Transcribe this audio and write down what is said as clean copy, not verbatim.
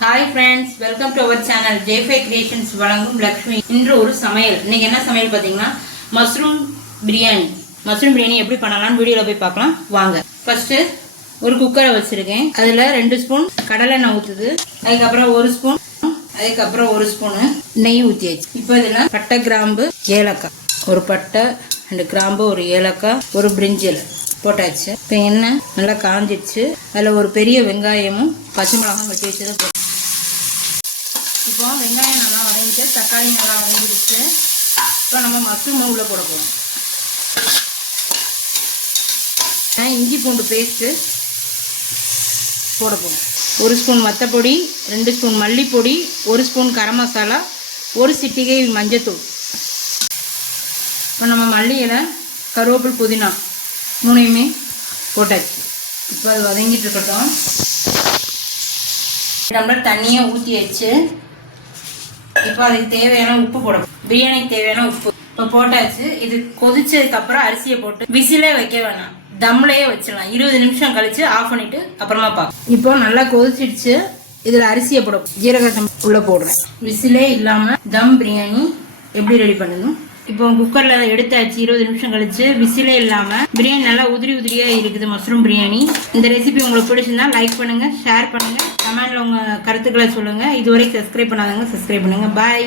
Hi friends, welcome to our channel J5 Creations வழங்கும் லக்ஷ்மி. இன்று ஒரு சமையல். இன்னைக்கு என்ன சமையல் பாத்தீங்கன்னா மஷ்ரூம் பிரியாணி. மஷ்ரூம் பிரியாணி எப்படி பண்ணலாம்னு வீடியோல போய் பார்க்கலாம் வாங்க. ஃபர்ஸ்ட் ஒரு குக்கரை வச்சிருக்கேன். அதுல 2 ஸ்பூன் கடலெண்ணெய் ஊத்துது. அதுக்கப்புறம் 1 ஸ்பூன் அதுக்கப்புறம் 1 ஸ்பூன் நெய் ஊத்தியாச்சு. இப்போ இதுல பட்டை கிராம்பு ஏலக்காய், ஒரு பட்டை 2 கிராம்பு, ஒரு ஏலக்காய், ஒரு பிரிஞ்சில் போட்டாச்சு. இப்போ எண்ணெய் நல்லா காஞ்சிடுச்சு. அதில் ஒரு பெரிய வெங்காயமும் பச்சை மிளகாயும் வெட்டி வச்சது. இப்போ வெங்காயம் நல்லா வதங்கிட்டு தக்காளி நல்லா வதங்கிடுச்சு. இப்போ நம்ம மஷ்ரூம் உள்ள போட போகிறோம். இஞ்சி பூண்டு பேஸ்ட்டு போட போகிறோம். 1 spoon வத்தப்பொடி, 2 spoon மல்லிப்பொடி, 1 spoon garam masala, 1 சிட்டிகை மஞ்சத்தூள். இப்போ நம்ம மல்லி இலை, கருவேப்பில், புதினா 3யுமே போட்டாச்சு. இப்போ அது வதங்கிட்டு இருக்கட்டும். டம்ளர் தண்ணியை ஊற்றி வச்சு இப்போ அதுக்கு தேவையான உப்பு போடணும். பிரியாணிக்கு தேவையான உப்பு இப்போ போட்டாச்சு. இது கொதிச்சதுக்கு அப்புறம் அரிசியை போட்டு விசிலே வைக்க வேணாம், தம்லேயே வச்சிடலாம். 20 நிமிஷம் கழிச்சு ஆஃப் பண்ணிட்டு அப்புறமா பார்ப்போம். இப்போ நல்லா கொதிச்சிடுச்சு. இதில் அரிசியை போட ஜீரகம் உள்ள போடுறேன். விசிலே இல்லாமல் தம் பிரியாணி எப்படி ரெடி பண்ணணும். இப்போ குக்கரில் எடுத்தாச்சு. 20 நிமிஷம் கழிச்சு விசிலே இல்லாமல் பிரியாணி நல்லா உதிரி உதிரியாக இருக்குது மஷ்ரூம் பிரியாணி. இந்த ரெசிபி உங்களுக்கு பிடிச்சிருந்தா லைக் பண்ணுங்கள், ஷேர் பண்ணுங்கள், கமெண்டில் உங்கள் கருத்துக்களை சொல்லுங்கள். இதுவரை சப்ஸ்கிரைப் பண்ணாதவங்க சப்ஸ்கிரைப் பண்ணுங்கள். பாய்.